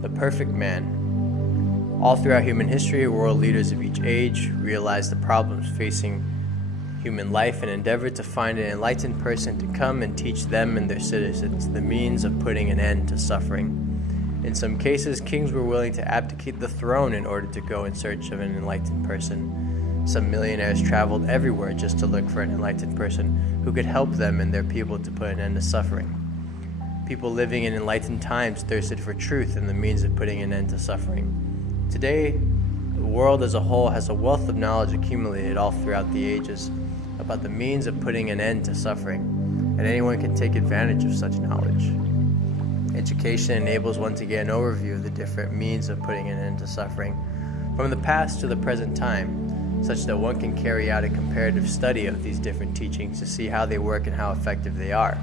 the perfect man. All throughout human history, world leaders of each age realized the problems facing human life and endeavored to find an enlightened person to come and teach them and their citizens the means of putting an end to suffering. In some cases, kings were willing to abdicate the throne in order to go in search of an enlightened person. Some millionaires traveled everywhere just to look for an enlightened person who could help them and their people to put an end to suffering. People living in enlightened times thirsted for truth and the means of putting an end to suffering. Today, the world as a whole has a wealth of knowledge accumulated all throughout the ages about the means of putting an end to suffering, and anyone can take advantage of such knowledge. Education enables one to get an overview of the different means of putting an end to suffering from the past to the present time, such that one can carry out a comparative study of these different teachings to see how they work and how effective they are.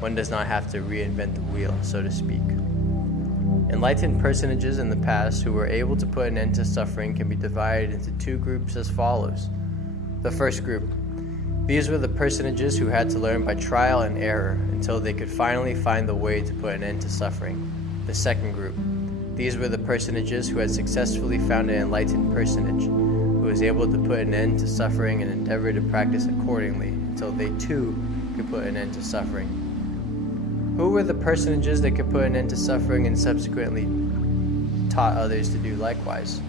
One does not have to reinvent the wheel, so to speak. Enlightened personages in the past who were able to put an end to suffering can be divided into two groups as follows. The first group. These were the personages who had to learn by trial and error until they could finally find the way to put an end to suffering. The second group. These were the personages who had successfully found an enlightened personage who was able to put an end to suffering and endeavor to practice accordingly until they too could put an end to suffering. Who were the personages that could put an end to suffering and subsequently taught others to do likewise?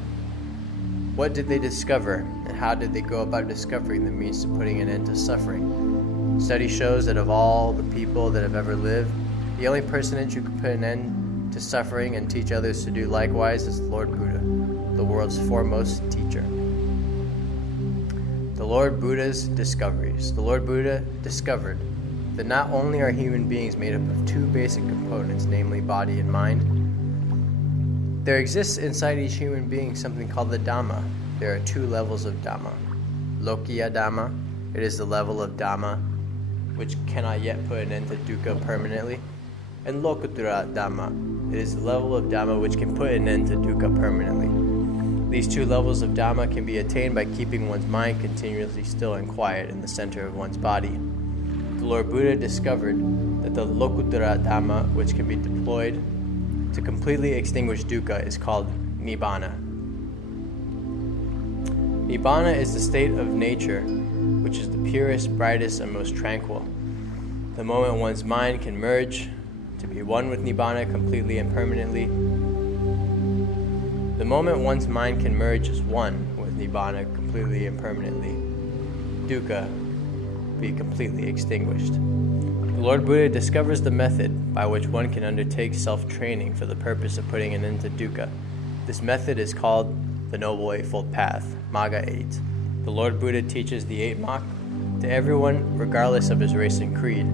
What did they discover, and how did they go about discovering the means to putting an end to suffering? Study shows that of all the people that have ever lived, the only personage who could put an end to suffering and teach others to do likewise is the Lord Buddha, the world's foremost teacher. The Lord Buddha's discoveries. The Lord Buddha discovered that not only are human beings made up of two basic components, namely body and mind, there exists inside each human being something called the Dhamma. There are two levels of Dhamma. Lokiya Dhamma, it is the level of Dhamma which cannot yet put an end to dukkha permanently. And Lokuttara Dhamma, it is the level of Dhamma which can put an end to dukkha permanently. These two levels of Dhamma can be attained by keeping one's mind continuously still and quiet in the center of one's body. The Lord Buddha discovered that the Lokuttara Dhamma, which can be deployed to completely extinguish dukkha, is called Nibbana. Nibbana is the state of nature which is the purest, brightest, and most tranquil. The moment one's mind can merge to be one with Nibbana completely and permanently. The moment one's mind can merge as one with Nibbana completely and permanently, dukkha be completely extinguished. The Lord Buddha discovers the method by which one can undertake self-training for the purpose of putting an end to dukkha. This method is called the Noble Eightfold Path, Magga 8. The Lord Buddha teaches the 8 Mach to everyone regardless of his race and creed.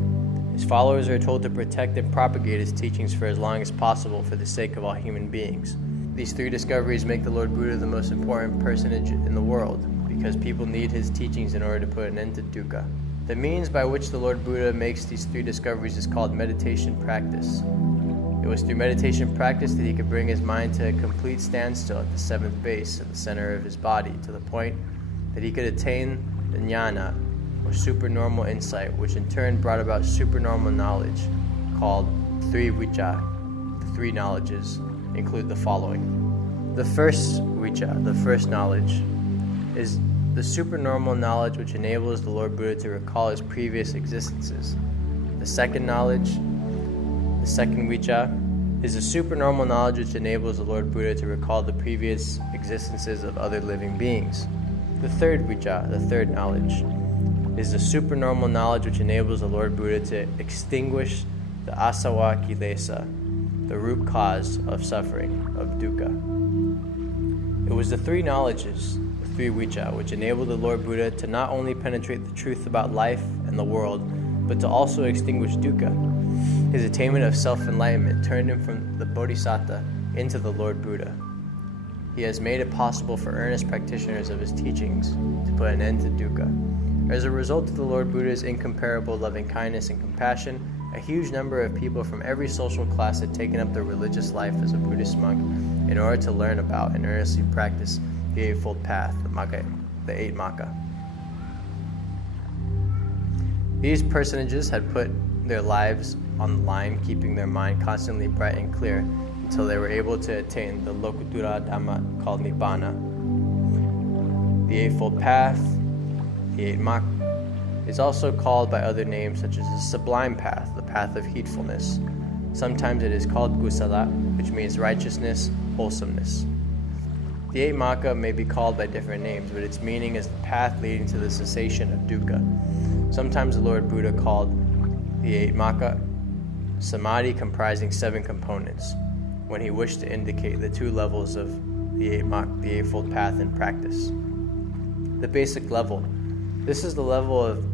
His followers are told to protect and propagate his teachings for as long as possible for the sake of all human beings. These 3 discoveries make the Lord Buddha the most important personage in the world because people need his teachings in order to put an end to dukkha. The means by which the Lord Buddha makes these 3 discoveries is called meditation practice. It was through meditation practice that he could bring his mind to a complete standstill at the 7th base at the center of his body, to the point that he could attain the jnana, or supernormal insight, which in turn brought about supernormal knowledge, called 3 Vicca. The 3 knowledges include the following. The first Vicca, the first knowledge, is the supernormal knowledge which enables the Lord Buddha to recall his previous existences. The second knowledge, the second Vicca, is the supernormal knowledge which enables the Lord Buddha to recall the previous existences of other living beings. The third Vicca, the third knowledge, is the supernormal knowledge which enables the Lord Buddha to extinguish the asawa kilesa, the root cause of suffering, of dukkha. It was the 3 knowledges, 3 Vicca, which enabled the Lord Buddha to not only penetrate the truth about life and the world, but to also extinguish dukkha. His attainment of self-enlightenment turned him from the Bodhisattva into the Lord Buddha. He has made it possible for earnest practitioners of his teachings to put an end to dukkha. As a result of the Lord Buddha's incomparable loving kindness and compassion, a huge number of people from every social class had taken up their religious life as a Buddhist monk in order to learn about and earnestly practice the Eightfold Path, the 8 Magga. These personages had put their lives on the line, keeping their mind constantly bright and clear, until they were able to attain the Lokuttara Dhamma called Nibbana. The Eightfold Path, the Eight Mak, is also called by other names such as the Sublime Path, the Path of Heedfulness. Sometimes it is called Kusala, which means righteousness, wholesomeness. The Eight Maka may be called by different names, but its meaning is the path leading to the cessation of dukkha. Sometimes the Lord Buddha called the Eight Maka Samadhi comprising 7 components, when he wished to indicate the 2 levels of the Eightfold Path in practice. The basic level. This is the level of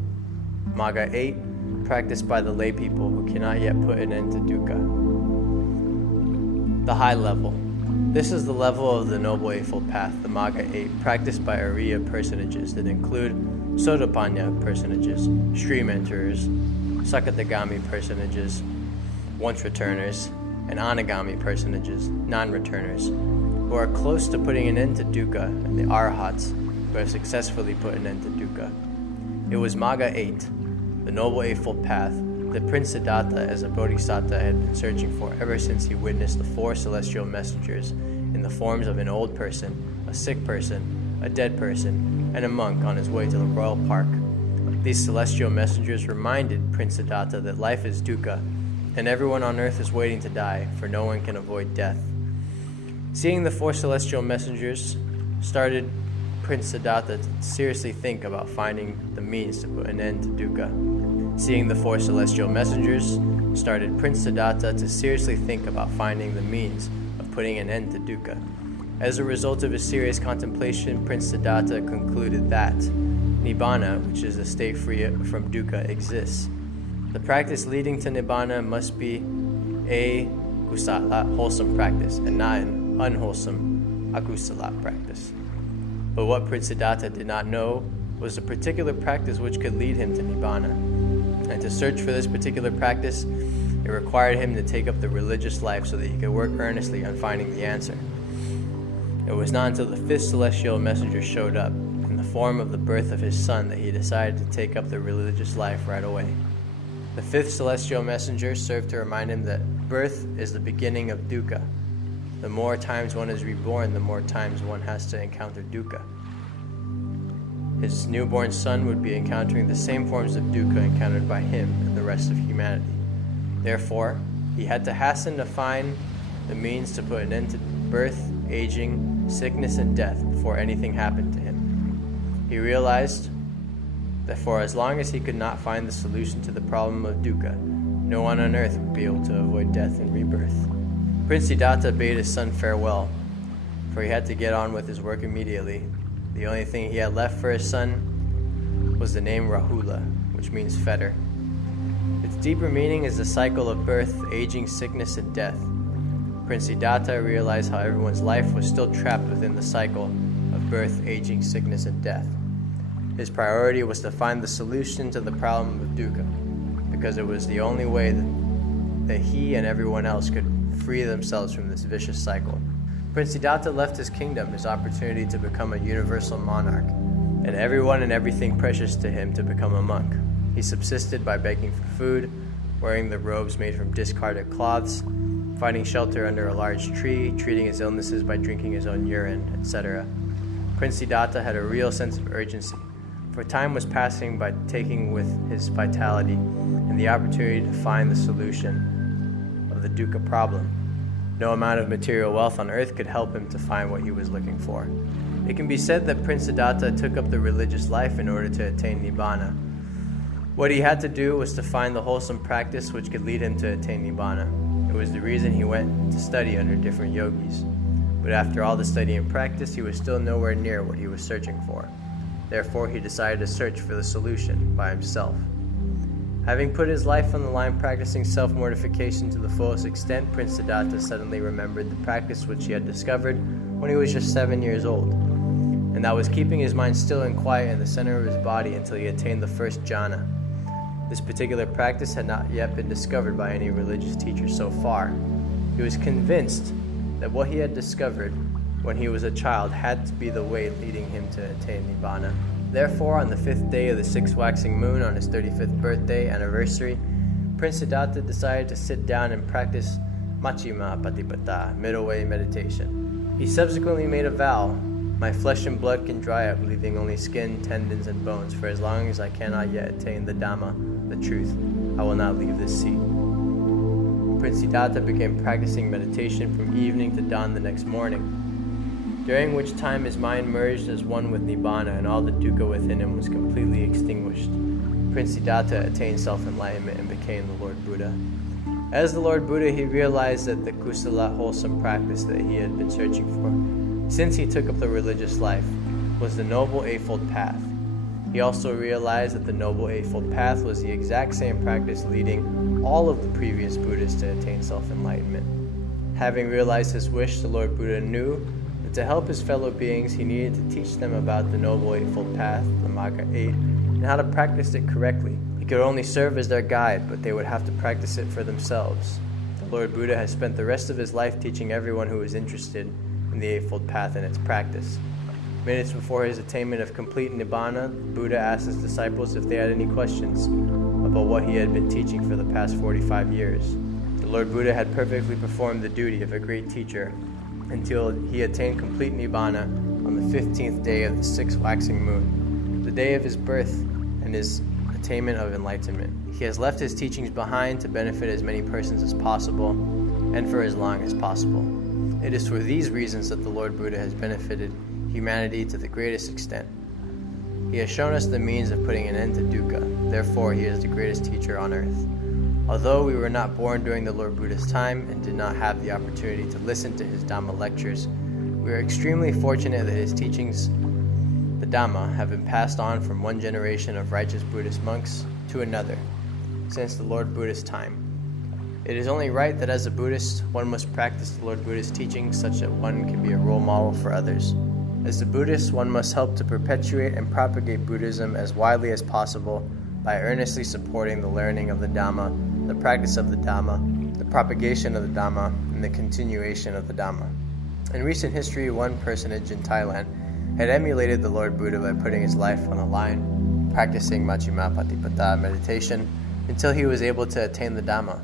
Magga 8 practiced by the lay people who cannot yet put an end to dukkha. The high level. This is the level of the Noble Eightfold Path, the Magga 8, practiced by Ariya personages that include Sotapanna personages, stream enterers, Sakadagami personages, once returners, and Anagami personages, non-returners, who are close to putting an end to dukkha, and the Arhats, who have successfully put an end to dukkha. It was Magga 8, the Noble Eightfold Path, that Prince Siddhartha as a bodhisattva had been searching for ever since he witnessed the 4 celestial messengers in the forms of an old person, a sick person, a dead person, and a monk on his way to the royal park. These celestial messengers reminded Prince Siddhartha that life is dukkha, and everyone on earth is waiting to die, for no one can avoid death. Seeing the 4 celestial messengers started Prince Siddhartha to seriously think about finding the means to put an end to dukkha. Seeing the 4 celestial messengers started Prince Siddhartha to seriously think about finding the means of putting an end to dukkha. As a result of his serious contemplation, Prince Siddhartha concluded that Nibbana, which is a state free from dukkha, exists. The practice leading to Nibbana must be a kusala, wholesome practice, and not an unwholesome akusala practice. But what Prince Siddhartha did not know was the particular practice which could lead him to Nibbana. And to search for this particular practice, it required him to take up the religious life so that he could work earnestly on finding the answer. It was not until the 5th celestial messenger showed up in the form of the birth of his son that he decided to take up the religious life right away. The 5th celestial messenger served to remind him that birth is the beginning of dukkha. The more times one is reborn, the more times one has to encounter dukkha. His newborn son would be encountering the same forms of dukkha encountered by him and the rest of humanity. Therefore, he had to hasten to find the means to put an end to birth, aging, sickness, and death before anything happened to him. He realized that for as long as he could not find the solution to the problem of dukkha, no one on earth would be able to avoid death and rebirth. Prince Siddhartha bade his son farewell, for he had to get on with his work immediately. The only thing he had left for his son was the name Rahula, which means fetter. Its deeper meaning is the cycle of birth, aging, sickness, and death. Prince Siddhartha realized how everyone's life was still trapped within the cycle of birth, aging, sickness, and death. His priority was to find the solution to the problem of dukkha, because it was the only way that he and everyone else could free themselves from this vicious cycle. Prince Siddhartha left his kingdom, his opportunity to become a universal monarch, and everyone and everything precious to him to become a monk. He subsisted by begging for food, wearing the robes made from discarded cloths, finding shelter under a large tree, treating his illnesses by drinking his own urine, etc. Prince Siddhartha had a real sense of urgency, for time was passing by taking with his vitality and the opportunity to find the solution of the dukkha problem. No amount of material wealth on earth could help him to find what he was looking for. It can be said that Prince Siddhartha took up the religious life in order to attain Nibbana. What he had to do was to find the wholesome practice which could lead him to attain Nibbana. It was the reason he went to study under different yogis. But after all the study and practice, he was still nowhere near what he was searching for. Therefore, he decided to search for the solution by himself. Having put his life on the line practicing self-mortification to the fullest extent, Prince Siddhartha suddenly remembered the practice which he had discovered when he was just 7 years old, and that was keeping his mind still and quiet in the center of his body until he attained the first jhana. This particular practice had not yet been discovered by any religious teacher so far. He was convinced that what he had discovered when he was a child had to be the way leading him to attain Nibbana. Therefore, on the 5th day of the 6th waxing moon, on his 35th birthday anniversary, Prince Siddhartha decided to sit down and practice Majjhima Patipata, middle way meditation. He subsequently made a vow, my flesh and blood can dry up, leaving only skin, tendons, and bones. For as long as I cannot yet attain the Dhamma, the truth, I will not leave this seat. Prince Siddhartha began practicing meditation from evening to dawn the next morning, during which time his mind merged as one with Nibbana, and all the dukkha within him was completely extinguished. Prince Siddhartha attained self-enlightenment and became the Lord Buddha. As the Lord Buddha, he realized that the kusala, wholesome practice that he had been searching for, since he took up the religious life, was the Noble Eightfold Path. He also realized that the Noble Eightfold Path was the exact same practice leading all of the previous Buddhas to attain self-enlightenment. Having realized his wish, the Lord Buddha knew that to help his fellow beings, he needed to teach them about the Noble Eightfold Path, the Magga 8, and how to practice it correctly. He could only serve as their guide, but they would have to practice it for themselves. The Lord Buddha has spent the rest of his life teaching everyone who is interested in the Eightfold Path and its practice. Minutes before his attainment of complete Nibbana, Buddha asked his disciples if they had any questions about what he had been teaching for the past 45 years. The Lord Buddha had perfectly performed the duty of a great teacher until he attained complete Nibbana on the 15th day of the 6th waxing moon, the day of his birth and his attainment of enlightenment. He has left his teachings behind to benefit as many persons as possible and for as long as possible. It is for these reasons that the Lord Buddha has benefited humanity to the greatest extent. He has shown us the means of putting an end to dukkha, therefore he is the greatest teacher on earth. Although we were not born during the Lord Buddha's time and did not have the opportunity to listen to his Dhamma lectures, we are extremely fortunate that his teachings, the Dhamma, have been passed on from one generation of righteous Buddhist monks to another since the Lord Buddha's time. It is only right that as a Buddhist, one must practice the Lord Buddha's teachings such that one can be a role model for others. As a Buddhist, one must help to perpetuate and propagate Buddhism as widely as possible by earnestly supporting the learning of the Dhamma, the practice of the Dhamma, the propagation of the Dhamma, and the continuation of the Dhamma. In recent history, one personage in Thailand had emulated the Lord Buddha by putting his life on the line, practicing Majjhima Patipata meditation until he was able to attain the Dhamma.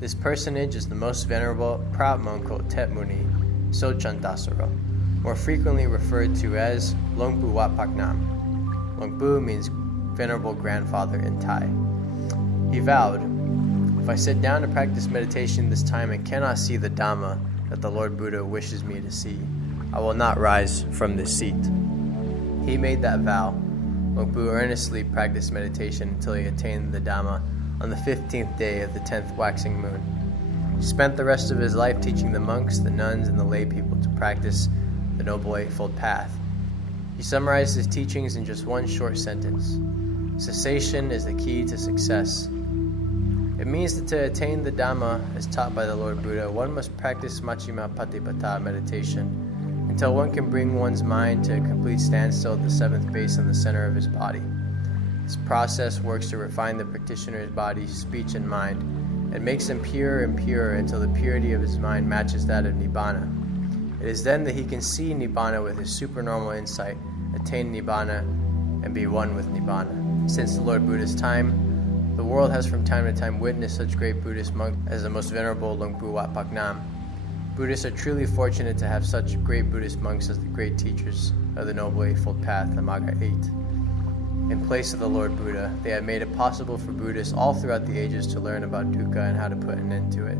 This personage is the most venerable Prat monk called Tet Muni, Sochantasaro, more frequently referred to as Longpu Wat Pak Nam. Longpu means venerable grandfather in Thai. He vowed, if I sit down to practice meditation this time and cannot see the Dhamma that the Lord Buddha wishes me to see, I will not rise from this seat. He made that vow. Longpu earnestly practiced meditation until he attained the Dhamma on the 15th day of the 10th waxing moon. He spent the rest of his life teaching the monks, the nuns, and the lay people to practice the Noble Eightfold Path. He summarized his teachings in just one short sentence. Cessation is the key to success. It means that to attain the Dhamma as taught by the Lord Buddha, one must practice Majjhima Patipata meditation until one can bring one's mind to a complete standstill at the 7th base in the center of his body. This process works to refine the practitioner's body, speech, and mind, and makes him purer and purer until the purity of his mind matches that of Nibbana. It is then that he can see Nibbana with his supernormal insight, attain Nibbana, and be one with Nibbana. Since the Lord Buddha's time, the world has from time to time witnessed such great Buddhist monks as the most venerable Longpu Wat Pak Nam. Buddhists are truly fortunate to have such great Buddhist monks as the great teachers of the Noble Eightfold Path, the Magga 8. In place of the Lord Buddha, they have made it possible for Buddhists all throughout the ages to learn about dukkha and how to put an end to it.